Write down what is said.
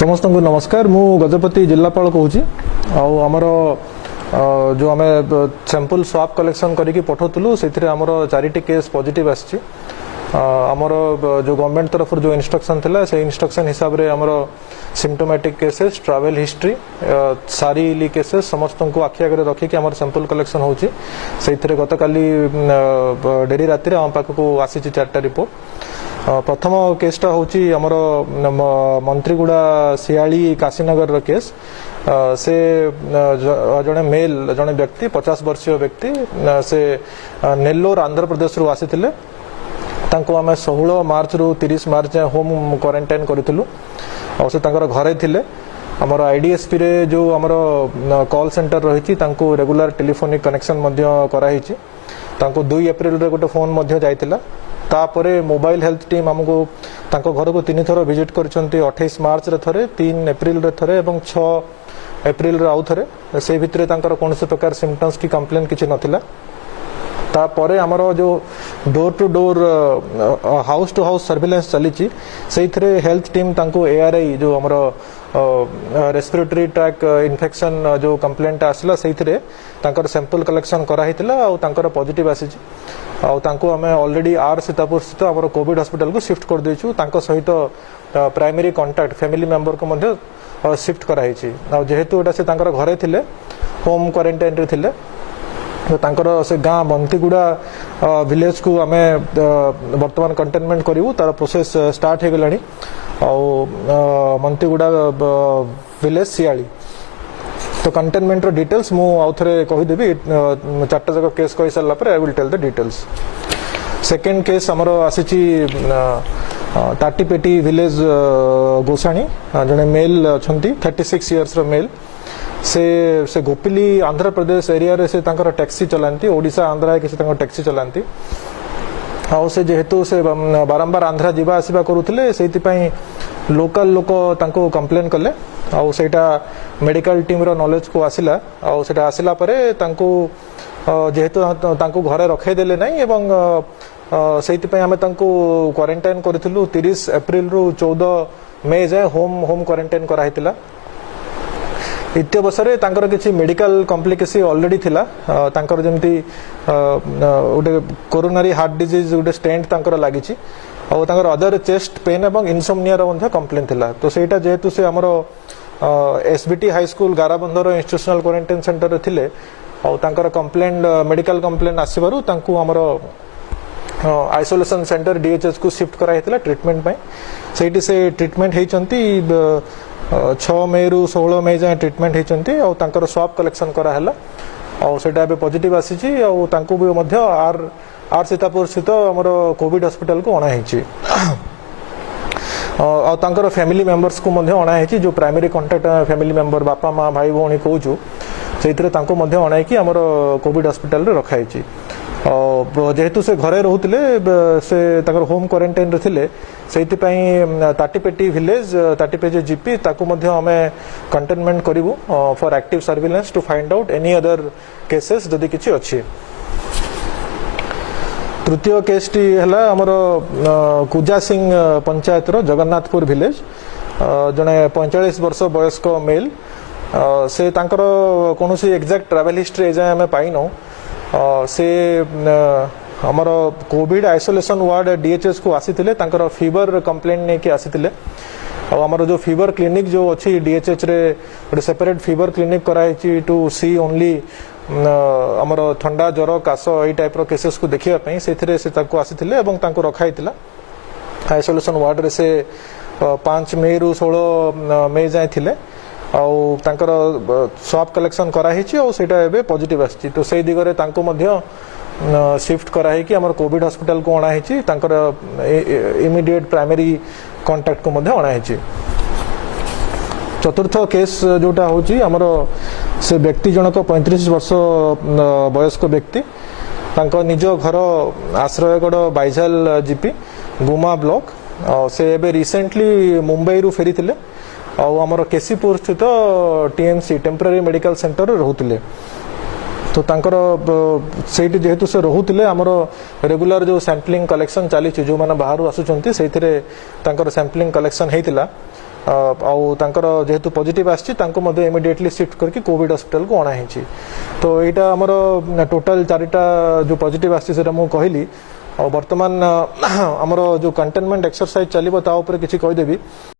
समस्त को नमस्कार मु गजपति जिलापाल कहूँ आमर जो आम सैंपल स्वाब कलेक्शन करके पठाऊलु से आमर 4टी केस पॉजिटिव आसी आमर जो गवर्नमेंट तरफ जो इंस्ट्रक्शन थिला से इंस्ट्रक्शन हिसाब रे आमर सिम्टोमेटिक केसेस ट्रैवल हिस्ट्री सारी केसेस समस्त को आखि आगे रखिक आम सैंपल कलेक्शन होची गत काली डेरी राति आम पाखक आसी 4टा रिपोर्ट प्रथम केसटा होची आमर मंत्रीगुड़ा सियाली काशीनगर केस से जड़े मेल जड़े व्यक्ति 50 वर्षीय व्यक्ति से नेल्लोर आंध्र प्रदेश रु आसी तांको आमे 16 मार्च रु 30 मार्च होम क्वारंटाइन करितलु और से तांकर घरे थिले हमर आईडीएसपी रे जो हमर कॉल सेंटर रहिछि तांको रेगुलर टेलीफोनिक कनेक्शन मध्य कराहिछि तांको 2 अप्रैल रे गोटे फोन मध्य जाइतिला तापरे मोबाइल हेल्थ टीम हमको तांको घर को 3 थर विजिट करछन्ती 28 मार्च रे थरे 3 अप्रैल रे थरे एवं 6 अप्रैल रे आउ थरे से भितरे तांकर कोनसे प्रकार सिम्पटम्स की कंप्लेन किछि नथिला तापरे हमर जो door to door house to house surveillance चली से हेल्थ टीम तांको एआरआई जो हमर रेस्पिरेटरी ट्रैक इन्फेक्शन जो कंप्लेंट आसला से तांकर सैंपल कलेक्शन कराइतिला और तांकर पॉजिटिव आसी आउ तांको हमें ऑलरेडी आर सीतापुर स्थित हमर कोविड हॉस्पिटल को शिफ्ट कर देछु तांको सहित प्राइमरी कांटेक्ट फैमिली मेंबर को मध्य शिफ्ट कराइछि आ जेहेतु एटा से तांकर घरे थिले होम क्वारंटाइन रे थिले तांकर से गाँ मंतीगुड़ा विलेज को आमे वर्तमान कंटेनमेंट करिवु तार प्रोसेस स्टार्ट हे गलानी और मंतीगुड़ा विलेज सियाली तो कंटेनमेंट रो डिटेल्स मु आउ थरे कहि देबी 4टा जगह केस कहि सल्ला पर I will tell the details second case हमर आसीची ताटीपेटी विलेज गोसाणी जने मेल अछंती 36 इयर्स रो मेल से गोपिली आंध्र प्रदेश एरिया रे से तांकर टैक्सी चलांती ओडिशा आंध्रा के से तांकर टैक्सी चलांती आ से जेहेतु से बारंबार आंध्रा जीवा आसीबा करूथिले सेति पई लोकल लोक तांको कंप्लेन कले आ सेटा मेडिकल टीम रो नॉलेज को आसिला आ सेटा आसिला परे तांको जेहेतु तांको घरे रखै देले नै एवं सेति पई हमें तांको क्वारंटाइन करथिलु 30 अप्रैल रु 14 मई जाय होम क्वारंटाइन कराहितिला इत्यवसरे तांकर किछि मेडिकल कॉम्प्लिकेसी ऑलरेडी थिला तांकर जेमती उडे कोरोनरी हार्ट डिजीज उडे स्टेंट तांकर लागिछि और तांकर अदर चेस्ट पेन एवं इनसोमनिया रो मध्य कंप्लेन थिला तो सेटा जेहेतु से हमरो SBT high school Garabandar institutional quarantine centre रे थिले और तांकर कंप्लेन मेडिकल कंप्लेन आसीबारु तांको हमरो आइसोलेशन सेंटर डीएचएस को शिफ्ट करा हेतिला ट्रीटमेंट पई सेठी से ट्रीटमेंट हेचंती 6 मई रु 16 मई जाए ट्रीटमेंट हेचंती और तांकर स्वाब कलेक्शन करा हला और सेटा बे पॉजिटिव आसीची और तांको भी मध्य आर सीतापुर स्थित हमर कोविड हॉस्पिटल को अणा हेची और तांकर फैमिली मेंबर्स को मध्य अणा हेची जो प्राइमरी कांटेक्ट फैमिली मेंबर बापा मां भाई भौणी कहूछु सेइतरे तांको मध्य अणा कि हमर कोविड हॉस्पिटल रे रखा हेची और जेहेतु से घरे रहउतिले से ताकर होम क्वारंटाइन रे थिले सेति पई ताटीपेटी विलेज ताटीपेटी जीपी ताको मध्य हमें कंटेनमेंट करिवु for active surveillance to find out any other cases जदि किछि अछि तृतीय केस टी हला हमर कुजा सिंह पंचायत रो जगन्नाथपुर विलेज जने 45 वर्ष वयस्क मेल से तांकर कोनोसी एग्जैक्ट ट्रैवल हिस्ट्री एजा हमें पाइनो से हमर कोविड आइसोलेशन वार्ड डीएचएस को आसीथिले तांकर फीवर कंप्लेंट ने के आसीथिले और हमर जो फीवर क्लिनिक जो अछि डीएचएच रे ଗୋଟେ सेपरेट फीवर क्लिनिक कराइछि टू सी ओनली हमर ठंडा ज्वर काश एई टाइप रो केसेस को देखिया पई सेथिरे से ताको आसीथिले एवं ताको रखाइतिला आइसोलेशन वार्ड रे से 5 मई रु 16 मई जाय थिले और तांकर स्वाब कलेक्शन कराहिछि और सेटा एबे पॉजिटिव आछि तो सेई दिगरे तांको मध्य शिफ्ट कराहि कि हमर कोविड हॉस्पिटल को अणाहिछि तांकर इमीडिएट प्राइमरी कांटेक्ट को मध्य अणाहिछि चतुर्थ केस जोटा होछि हमर से व्यक्ति जनक 35 वर्ष वयस्क व्यक्ति तांको निज घर आश्रयगढ़ बाइजाल जीपी गुमा ब्लॉक और से एबे रिसेंटली मुंबई रु फेरिथिले और हमर केसीपुर स्थित टीएमसी टेम्पररी मेडिकल सेंटर रहउतिले तो तांकर सेठी जेहेतु से रहउतिले हमर रेगुलर जो सैंपलिंग कलेक्शन चली जो माने बाहर आसुचंती सेथिरे तांकर सैंपलिंग कलेक्शन हेतिला आउर जेहेतु पॉजिटिव आसी इमिडिएटली शिफ्ट करके कोविड हॉस्पिटल को अणा तो यहाँ आमर टोटाल 4टा जो पॉजिटिव आसी कहली और बर्तमान आमर जो कंटेनमेंट एक्सरसाइज चलो किसी कहीदेवी